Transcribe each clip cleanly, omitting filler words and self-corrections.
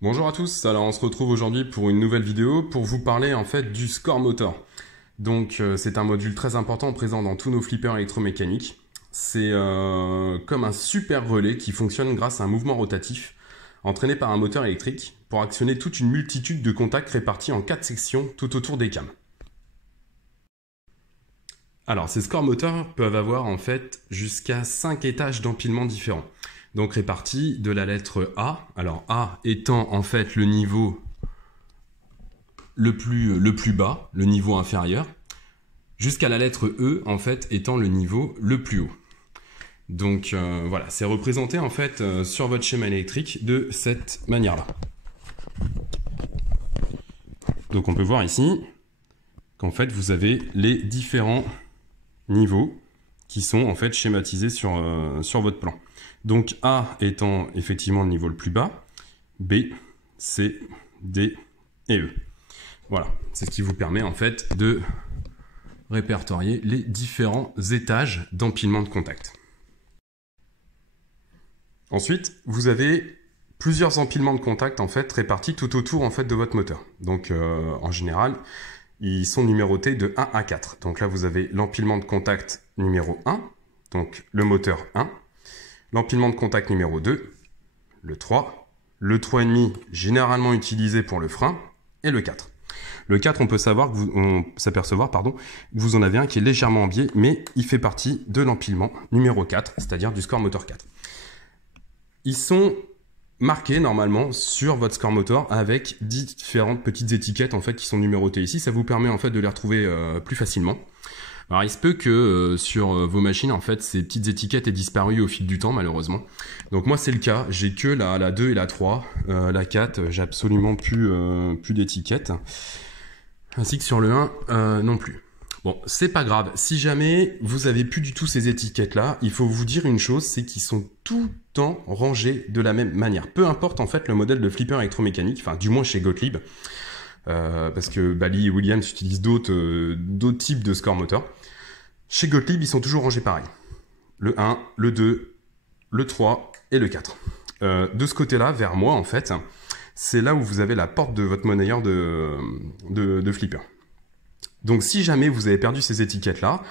Bonjour à tous, alors on se retrouve aujourd'hui pour une nouvelle vidéo pour vous parler en fait du score motor. Donc c'est un module très important présent dans tous nos flippers électromécaniques. C'est comme un super relais qui fonctionne grâce à un mouvement rotatif entraîné par un moteur électrique pour actionner toute une multitude de contacts répartis en 4 sections tout autour des cams. Alors ces score moteurs peuvent avoir en fait jusqu'à 5 étages d'empilement différents. Donc répartis de la lettre A, alors A étant en fait le niveau le plus bas, le niveau inférieur, jusqu'à la lettre E en fait étant le niveau le plus haut. Donc voilà, c'est représenté en fait sur votre schéma électrique de cette manière-là. Donc on peut voir ici qu'en fait vous avez les différents niveaux qui sont en fait schématisés sur votre plan. Donc A étant effectivement le niveau le plus bas, B, C, D et E. Voilà, c'est ce qui vous permet en fait de répertorier les différents étages d'empilement de contact. Ensuite, vous avez plusieurs empilements de contact en fait répartis tout autour en fait de votre moteur. Donc en général, ils sont numérotés de 1 à 4. Donc là, vous avez l'empilement de contact numéro 1, donc le moteur 1. L'empilement de contact numéro 2, le 3, le 3,5 généralement utilisé pour le frein, et le 4. Le 4, on peut s'apercevoir que vous en avez un qui est légèrement en biais, mais il fait partie de l'empilement numéro 4, c'est-à-dire du score motor 4. Ils sont marqués normalement sur votre score motor avec différentes petites étiquettes en fait qui sont numérotées ici. Ça vous permet en fait de les retrouver plus facilement. Alors il se peut que sur vos machines en fait ces petites étiquettes aient disparu au fil du temps malheureusement. Donc moi c'est le cas, j'ai que la 2 et la 3, la 4 j'ai absolument plus d'étiquettes, ainsi que sur le 1 non plus. Bon c'est pas grave, si jamais vous avez plus du tout ces étiquettes là, il faut vous dire une chose, c'est qu'ils sont tout le temps rangés de la même manière. Peu importe en fait le modèle de flipper électromécanique, enfin du moins chez Gottlieb. Parce que Bally et Williams utilisent d'autres types de score moteurs. Chez Gottlieb, ils sont toujours rangés pareil. Le 1, le 2, le 3 et le 4. De ce côté-là, vers moi, en fait, c'est là où vous avez la porte de votre monnayeur de flipper. Donc, si jamais vous avez perdu ces étiquettes-là,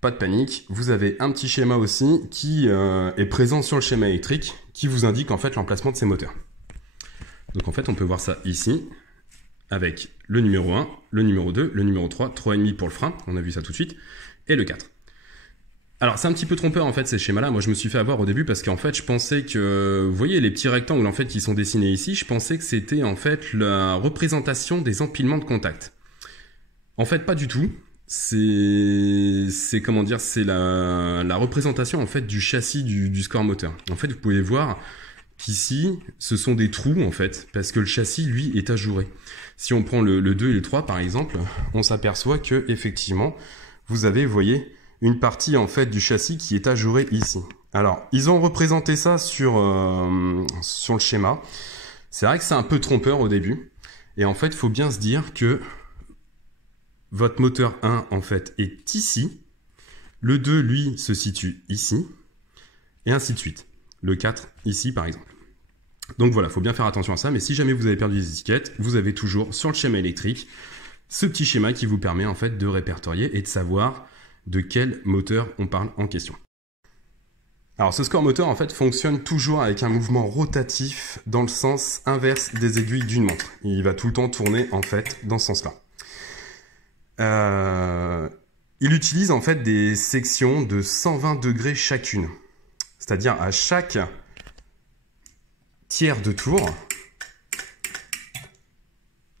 pas de panique, vous avez un petit schéma aussi qui est présent sur le schéma électrique, qui vous indique en fait l'emplacement de ces moteurs. Donc, en fait, on peut voir ça ici, avec le numéro 1, le numéro 2, le numéro 3, 3,5 pour le frein, on a vu ça tout de suite, et le 4. Alors c'est un petit peu trompeur en fait ces schémas là, moi je me suis fait avoir au début parce qu'en fait je pensais que, vous voyez les petits rectangles en fait qui sont dessinés ici, je pensais que c'était en fait la représentation des empilements de contact. En fait pas du tout, c'est comment dire, c'est la représentation en fait du châssis du score moteur. En fait vous pouvez voir qu'ici, ce sont des trous en fait, parce que le châssis, lui, est ajouré. Si on prend le 2 et le 3 par exemple, on s'aperçoit que effectivement, vous avez, vous voyez, une partie en fait du châssis qui est ajourée ici. Alors, ils ont représenté ça sur le schéma. C'est vrai que c'est un peu trompeur au début. Et en fait, il faut bien se dire que votre moteur 1 en fait est ici. Le 2, lui, se situe ici. Et ainsi de suite. Le 4 ici par exemple. Donc voilà, il faut bien faire attention à ça, mais si jamais vous avez perdu les étiquettes, vous avez toujours sur le schéma électrique ce petit schéma qui vous permet en fait de répertorier et de savoir de quel moteur on parle en question. Alors ce score moteur en fait fonctionne toujours avec un mouvement rotatif dans le sens inverse des aiguilles d'une montre. Il va tout le temps tourner en fait dans ce sens-là. Il utilise en fait des sections de 120 degrés chacune. C'est-à-dire à chaque tiers de tour,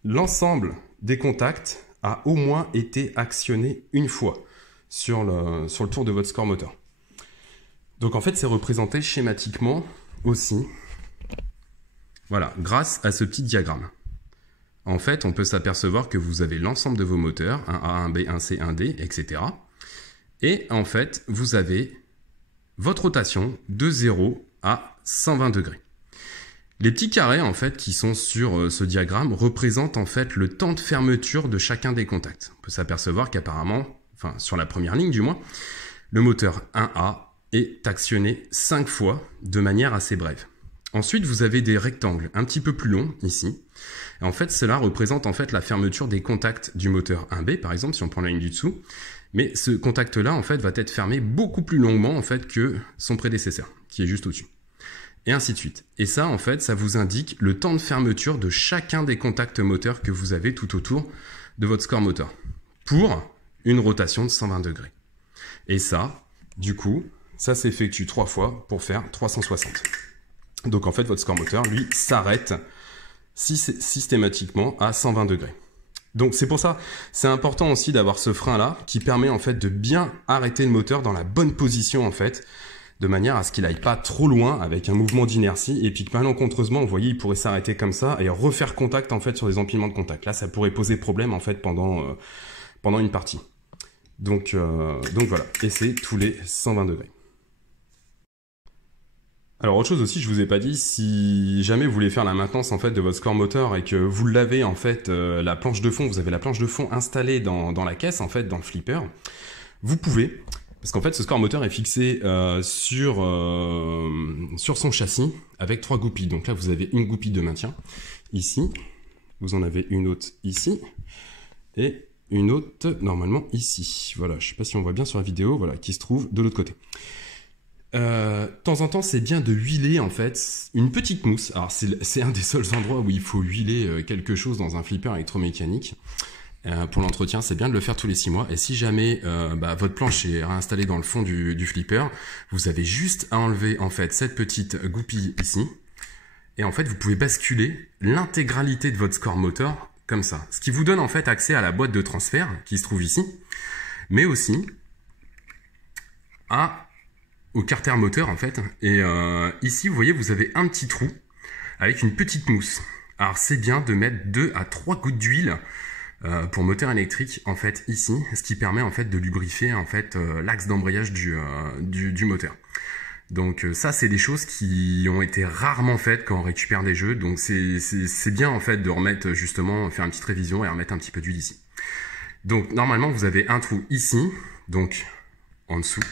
l'ensemble des contacts a au moins été actionné une fois sur le tour de votre score moteur. Donc en fait, c'est représenté schématiquement aussi, voilà, grâce à ce petit diagramme. En fait, on peut s'apercevoir que vous avez l'ensemble de vos moteurs, un A, un B, un C, un D, etc. Et en fait, vous avez votre rotation de 0 à 120 degrés. Les petits carrés en fait qui sont sur ce diagramme représentent en fait le temps de fermeture de chacun des contacts. On peut s'apercevoir qu'apparemment, enfin sur la première ligne du moins, le moteur 1A est actionné 5 fois de manière assez brève. Ensuite, vous avez des rectangles un petit peu plus longs ici. Et en fait, cela représente en fait la fermeture des contacts du moteur 1B, par exemple, si on prend la ligne du dessous. Mais ce contact-là, en fait, va être fermé beaucoup plus longuement en fait que son prédécesseur, qui est juste au-dessus. Et ainsi de suite. Et ça, en fait, ça vous indique le temps de fermeture de chacun des contacts moteurs que vous avez tout autour de votre score moteur pour une rotation de 120 degrés. Et ça, du coup, ça s'effectue 3 fois pour faire 360. Donc en fait, votre score moteur, lui, s'arrête systématiquement à 120 degrés. Donc c'est pour ça, c'est important aussi d'avoir ce frein-là qui permet en fait de bien arrêter le moteur dans la bonne position en fait, de manière à ce qu'il n'aille pas trop loin avec un mouvement d'inertie et puis que malencontreusement, vous voyez, il pourrait s'arrêter comme ça et refaire contact en fait sur les empilements de contact. Là, ça pourrait poser problème en fait pendant une partie. Donc voilà, et c'est tous les 120 degrés. Alors autre chose aussi, je vous ai pas dit, si jamais vous voulez faire la maintenance en fait de votre score moteur et que vous l'avez en fait la planche de fond, vous avez la planche de fond installée dans la caisse en fait, dans le flipper, vous pouvez, parce qu'en fait ce score moteur est fixé sur son châssis avec 3 goupilles. Donc là vous avez une goupille de maintien ici, vous en avez une autre ici et une autre normalement ici. Voilà, je sais pas si on voit bien sur la vidéo, voilà, qui se trouve de l'autre côté. De temps en temps, c'est bien de huiler en fait une petite mousse. Alors c'est un des seuls endroits où il faut huiler quelque chose dans un flipper électromécanique. Pour l'entretien, c'est bien de le faire tous les 6 mois. Et si jamais votre planche est réinstallée dans le fond du flipper, vous avez juste à enlever en fait cette petite goupille ici. Et en fait, vous pouvez basculer l'intégralité de votre score moteur comme ça. Ce qui vous donne en fait accès à la boîte de transfert qui se trouve ici, mais aussi au carter moteur en fait. Et ici, vous voyez, vous avez un petit trou avec une petite mousse. Alors c'est bien de mettre 2 à 3 gouttes d'huile pour moteur électrique en fait ici, ce qui permet en fait de lubrifier en fait l'axe d'embrayage du moteur. Donc ça, c'est des choses qui ont été rarement faites quand on récupère des jeux. Donc c'est bien en fait de remettre justement, faire une petite révision et remettre un petit peu d'huile ici. Donc normalement, vous avez un trou ici, donc en dessous.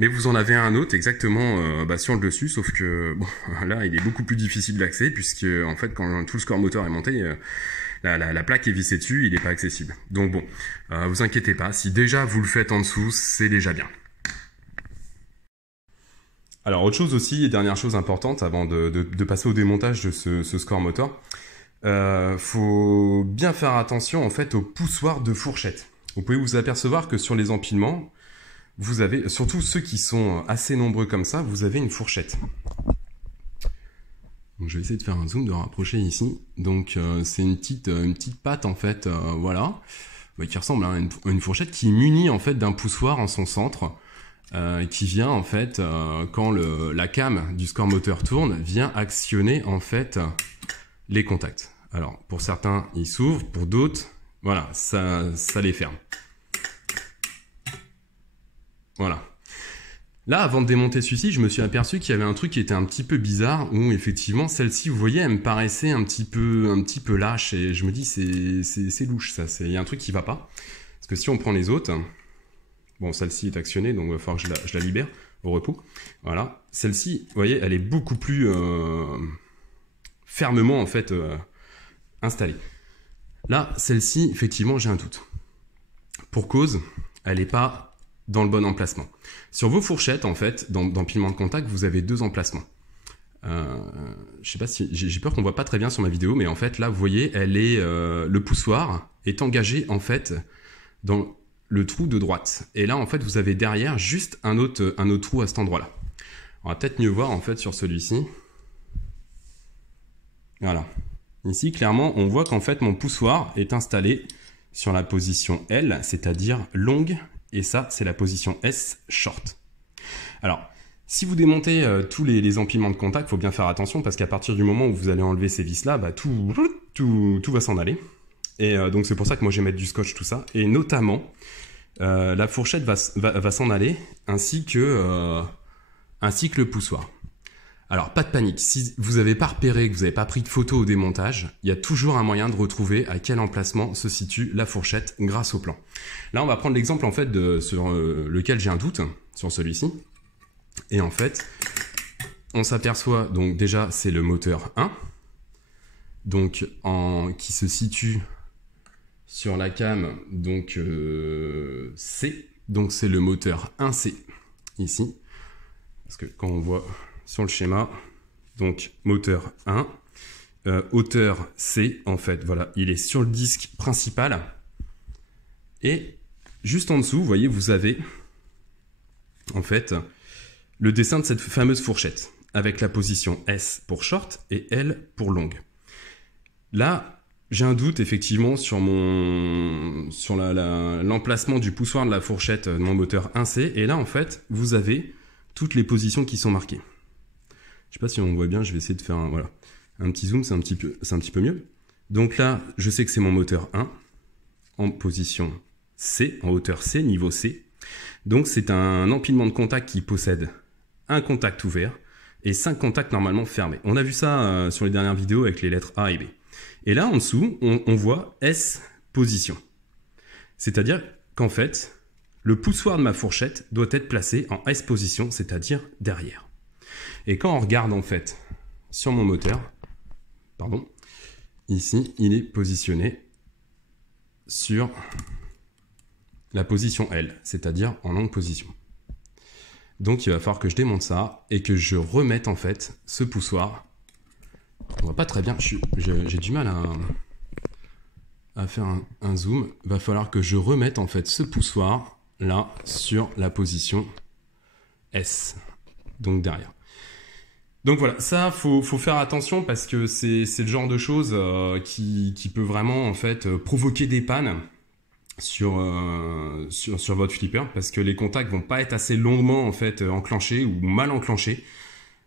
Mais vous en avez un autre exactement sur le dessus, sauf que bon, là il est beaucoup plus difficile d'accès puisque en fait quand tout le score moteur est monté, la plaque est vissée dessus, il n'est pas accessible. Donc bon, vous inquiétez pas, si déjà vous le faites en dessous, c'est déjà bien. Alors autre chose aussi, et dernière chose importante avant de passer au démontage de ce score moteur, faut bien faire attention en fait aux poussoirs de fourchette. Vous pouvez vous apercevoir que sur les empilements, vous avez, surtout ceux qui sont assez nombreux comme ça, vous avez une fourchette. Donc, je vais essayer de faire un zoom, de rapprocher ici. Donc c'est une petite patte en fait, voilà, qui ressemble à une fourchette qui est munie en fait d'un poussoir en son centre, qui vient en fait, quand la cam du score moteur tourne, vient actionner en fait les contacts. Alors pour certains ils s'ouvrent, pour d'autres, voilà, ça les ferme. Voilà. Là, avant de démonter celui-ci, je me suis aperçu qu'il y avait un truc qui était un petit peu bizarre, où effectivement, celle-ci, vous voyez, elle me paraissait un petit peu lâche, et je me dis, c'est louche, ça, il y a un truc qui va pas. Parce que si on prend les autres, bon, celle-ci est actionnée, donc il va falloir que je la libère au repos. Voilà. Celle-ci, vous voyez, elle est beaucoup plus fermement, en fait, installée. Là, celle-ci, effectivement, j'ai un doute. Pour cause, elle n'est pas dans le bon emplacement. Sur vos fourchettes, en fait, d'empilement de contact, vous avez 2 emplacements. Je sais pas si j'ai peur qu'on voit pas très bien sur ma vidéo, mais en fait, là, vous voyez, le poussoir est engagé en fait dans le trou de droite. Et là, en fait, vous avez derrière juste un autre trou à cet endroit-là. On va peut-être mieux voir en fait sur celui-ci. Voilà. Ici, clairement, on voit qu'en fait, mon poussoir est installé sur la position L, c'est-à-dire longue. Et ça, c'est la position S, short. Alors, si vous démontez tous les empilements de contact, il faut bien faire attention parce qu'à partir du moment où vous allez enlever ces vis-là, tout va s'en aller. Et donc, c'est pour ça que moi, je vais mettre du scotch, tout ça. Et notamment, la fourchette va s'en aller, ainsi que le poussoir. Alors, pas de panique. Si vous n'avez pas repéré, que vous n'avez pas pris de photo au démontage, il y a toujours un moyen de retrouver à quel emplacement se situe la fourchette grâce au plan. Là, on va prendre l'exemple en fait sur lequel j'ai un doute, sur celui-ci. Et en fait, on s'aperçoit, donc déjà, c'est le moteur 1, donc qui se situe sur la cam, donc C, donc c'est le moteur 1C, ici, parce que quand on voit sur le schéma, donc moteur 1, hauteur C, en fait, voilà, il est sur le disque principal, et juste en dessous, vous voyez, vous avez, en fait, le dessin de cette fameuse fourchette, avec la position S pour short et L pour longue. Là, j'ai un doute effectivement sur l'emplacement du poussoir de la fourchette de mon moteur 1C, et là, en fait, vous avez toutes les positions qui sont marquées. Je sais pas si on voit bien, je vais essayer de faire un petit zoom, c'est un petit peu mieux. Donc là, je sais que c'est mon moteur 1, en position C, en hauteur C, niveau C. Donc c'est un empilement de contacts qui possède un contact ouvert et 5 contacts normalement fermés. On a vu ça sur les dernières vidéos avec les lettres A et B. Et là, en dessous, on voit S position. C'est-à-dire qu'en fait, le poussoir de ma fourchette doit être placé en S position, c'est-à-dire derrière. Et quand on regarde en fait sur mon moteur, pardon, ici, il est positionné sur la position L, c'est-à-dire en longue position. Donc il va falloir que je démonte ça et que je remette en fait ce poussoir. On voit pas très bien, j'ai du mal à faire un zoom. Il va falloir que je remette en fait ce poussoir là sur la position S, donc derrière. Donc voilà, ça faut faire attention parce que c'est le genre de choses qui peut vraiment en fait provoquer des pannes sur votre flipper, parce que les contacts vont pas être assez longuement en fait enclenchés ou mal enclenchés.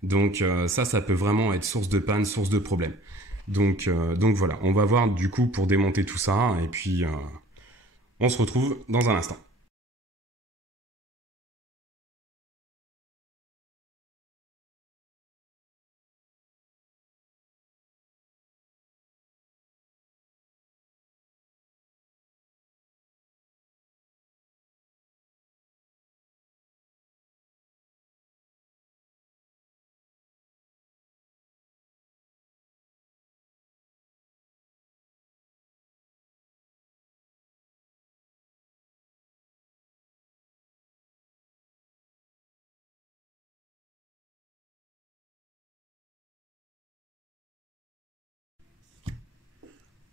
Donc ça peut vraiment être source de panne, source de problème. Donc voilà, on va voir du coup pour démonter tout ça et puis on se retrouve dans un instant.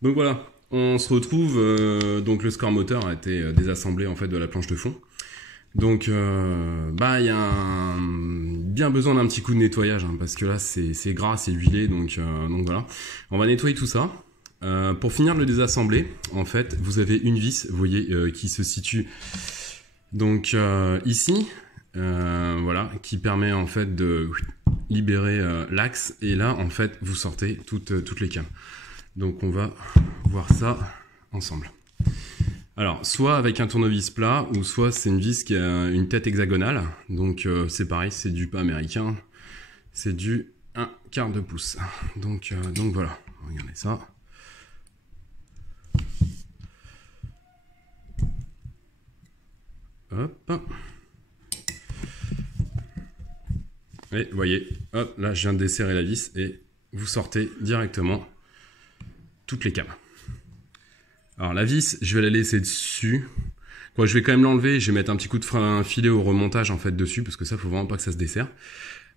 Donc voilà, on se retrouve, donc le score moteur a été désassemblé en fait de la planche de fond. Donc il y a bien besoin d'un petit coup de nettoyage, hein, parce que là c'est gras, c'est huilé, donc voilà. On va nettoyer tout ça. Pour finir de le désassembler, en fait, vous avez une vis, vous voyez, qui se situe donc ici, voilà, qui permet en fait de libérer l'axe, et là en fait vous sortez toutes les cames. Donc on va voir ça ensemble. Alors, soit avec un tournevis plat, ou soit c'est une vis qui a une tête hexagonale. Donc c'est pareil, c'est du pas américain. C'est du 1/4 de pouce. Donc voilà, regardez ça. Hop. Et vous voyez, hop, là je viens de desserrer la vis et vous sortez directement toutes les cames. Alors la vis, je vais la laisser dessus. Quoi, je vais quand même l'enlever, je vais mettre un petit coup de frein filet au remontage en fait dessus, parce que ça, faut vraiment pas que ça se desserre.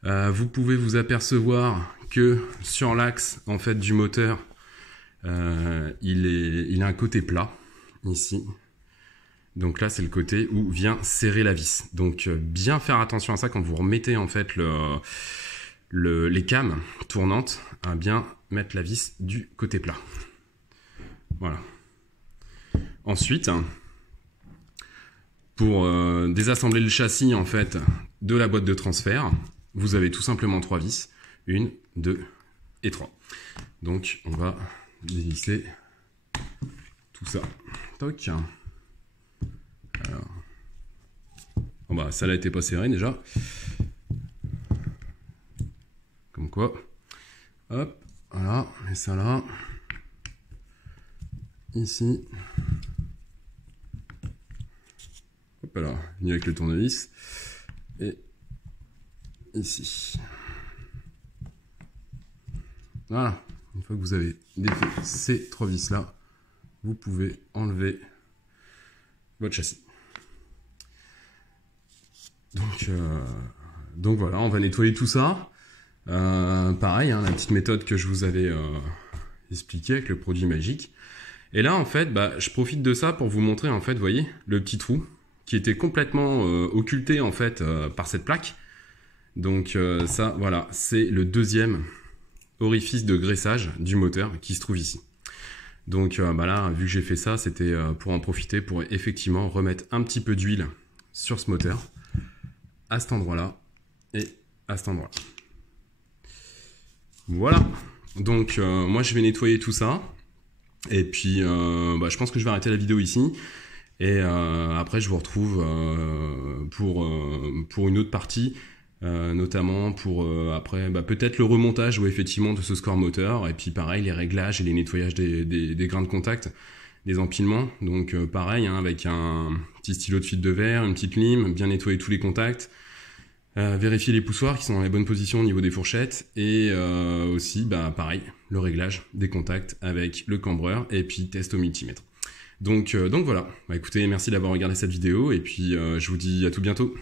Vous pouvez vous apercevoir que sur l'axe en fait du moteur, il a un côté plat ici. Donc là, c'est le côté où vient serrer la vis. Donc bien faire attention à ça quand vous remettez en fait les cames tournantes, à bien mettre la vis du côté plat. Voilà. Ensuite, pour désassembler le châssis en fait de la boîte de transfert, vous avez tout simplement 3 vis, 1, 2 et 3. Donc on va dévisser tout ça. Toc. Alors, bon ça n'a été pas serré déjà. Comme quoi. Hop, voilà, et ça là. Ici. Hop là, venu avec le tournevis. Et ici. Voilà, une fois que vous avez défait ces 3 vis là, vous pouvez enlever votre châssis. Donc voilà, on va nettoyer tout ça. Pareil, hein, la petite méthode que je vous avais expliquée avec le produit magique. Et là, en fait, je profite de ça pour vous montrer, en fait, vous voyez, le petit trou qui était complètement occulté, en fait, par cette plaque. Donc ça, voilà, c'est le deuxième orifice de graissage du moteur qui se trouve ici. Donc là, vu que j'ai fait ça, c'était pour en profiter, pour effectivement remettre un petit peu d'huile sur ce moteur, à cet endroit-là et à cet endroit-là. Voilà, donc moi je vais nettoyer tout ça, et puis je pense que je vais arrêter la vidéo ici, et après je vous retrouve pour une autre partie, notamment pour après peut-être le remontage effectivement de ce score moteur, et puis pareil les réglages et les nettoyages des grains de contact, des empilements. Donc pareil, hein, avec un petit stylo de fil de verre, une petite lime, bien nettoyer tous les contacts, vérifier les poussoirs qui sont dans les bonnes positions au niveau des fourchettes, et aussi pareil le réglage des contacts avec le cambreur, et puis test au multimètre. Donc voilà, écoutez, merci d'avoir regardé cette vidéo, et puis je vous dis à tout bientôt.